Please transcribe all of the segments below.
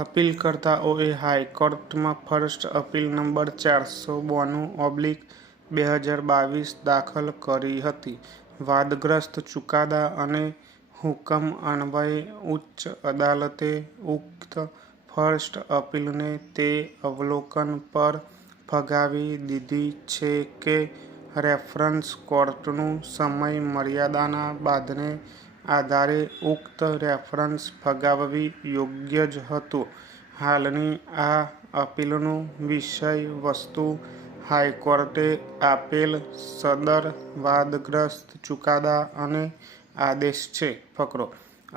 અપીલકર્તાઓએ હાઈકોર્ટમાં first appeal number 492/2022 દાખલ કરી હતી. વાદગ્રસ્ત ચુકાદા અને હુકમ અન્વયે ઉચ્ચ અદાલતે ઉક્ત ફર્સ્ટ અપીલને તે અવલોકન પર ફગાવી દીધી છે કે રેફરન્સ કોર્ટનું સમય મર્યાદાના બાદને આધારે ઉક્ત રેફરન્સ ફગાવવી યોગ્ય જ હતું. હાલની આ અપીલનું વિષય વસ્તુ હાઈકોર્ટે આપેલ સદર વાદગ્રસ્ત ચુકાદા અને આદેશ છે. ફકરો: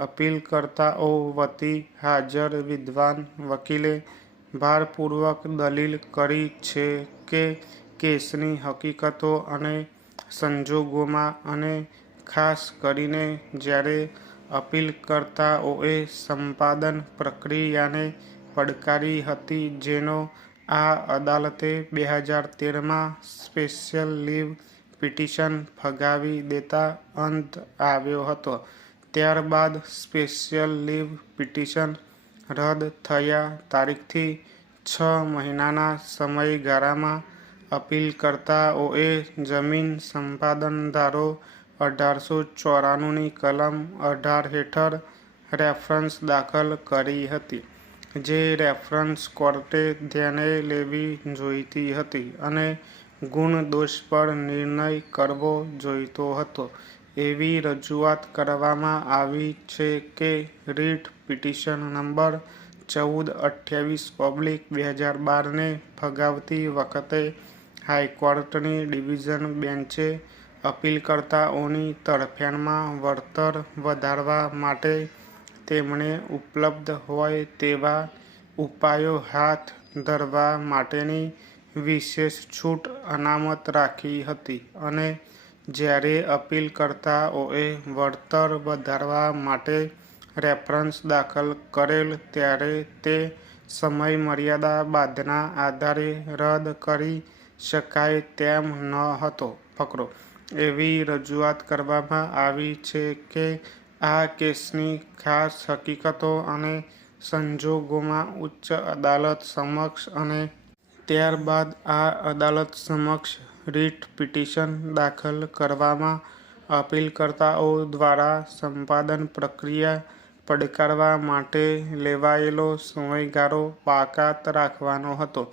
અપીલકર્તાઓ વતી હાજર વિદ્વાન વકીલે ભારપૂર્વક દલીલ કરી છે કે કેસની હકીકતો અને સંજોગોમાં અને ખાસ કરીને જ્યારે અપીલકર્તાઓએ સંપાદન પ્રક્રિયાને પડકારી હતી જેનો આ અદાલતે 2013માં સ્પેશિયલ લીવ પિટિશન ફગાવી દેતા અંત આવ્યો હતો. ત્યારબાદ સ્પેશિયલ લીવ પિટિશન રદ થયા તારીખથી 6 મહિનાના સમયગાળામાં અપીલકર્તાઓએ જમીન સંપાદન ધારો 1894ની કલમ 18 હેઠળ રેફરન્સ દાખલ કરી હતી, જે રેફરન્સ કોર્ટે ધ્યાને લેવી જોઈતી હતી અને ગુણ-દોષ પર નિર્ણય કરવો જોઈતો હતો. એવી રજૂઆત કરવામાં આવી છે કે રીટ પિટિશન નંબર 1428/2012ને ફગાવતી વખતે હાઈકોર્ટની ડિવિઝન બેન્ચે અપીલકર્તાઓની તરફેણમાં વળતર વધારવા માટે તેમણે ઉપલબ્ધ હોય તેવા ઉપાયો હાથ ધરવા માટેની વિશેષ છૂટ અનામત રાખી હતી અને જ્યારે અપીલકર્તાઓએ વળતર વધારવા માટે રેફરન્સ દાખલ કરેલ ત્યારે તે સમયમર્યાદા બાદના આધારે રદ કરી શકાય તેમ ન હતો. ફકરો: એવી રજૂઆત કરવામાં આવી છે કે આ કેસની ખાસ હકીકતો અને સંજોગોમાં ઉચ્ચ અદાલત સમક્ષ અને ત્યારબાદ આ અદાલત સમક્ષ રીટ પિટિશન દાખલ કરવામાં અપીલકર્તાઓ દ્વારા સંપાદન પ્રક્રિયા પડકારવા માટે લેવાયેલો સમયગાળો બાકાત રાખવાનો હતો.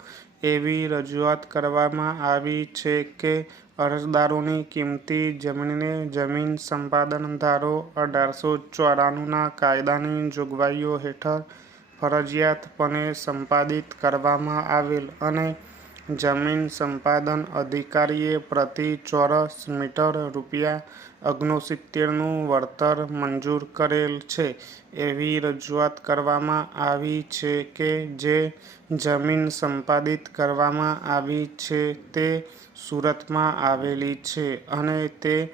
એવી રજૂઆત કરવામાં આવી છે કે અરજદારોની કિંમતી જમીનને જમીન સંપાદન ધારો 1894ના કાયદાની જોગવાઈઓ હેઠળ ફરજિયાતપણે સંપાદિત કરવામાં આવેલ અને જમીન સંપાદન અધિકારીએ પ્રતિ ચોરસ મીટર રૂ.69નું વળતર મંજૂર કરેલ છે. એવી રજૂઆત કરવામાં આવી છે કે જે જમીન સંપાદિત કરવામાં આવી છે તે સુરતમાં આવેલી છે અને તે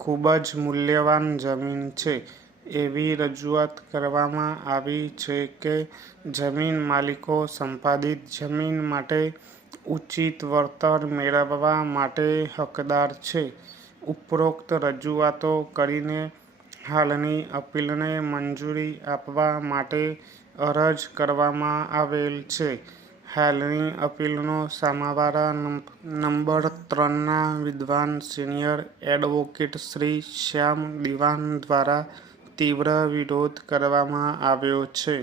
ખૂબ જ મૂલ્યવાન જમીન છે. એવી રજૂઆત કરવામાં આવી છે કે જમીન માલિકો સંપાદિત જમીન માટે ઉચિત વળતર મેળવવા માટે હકદાર છે. ઉપરોક્ત રજૂઆતો કરીને હાલની અપીલને મંજૂરી આપવા માટે અરજ કરવામાં આવેલ છે. હાલની અપીલનો સામાવાળા નંબર 3ના વિદ્વાન સિનિયર એડવોકેટ શ્રી શ્યામ દિવાન દ્વારા તીવ્ર વિરોધ કરવામાં આવ્યો છે.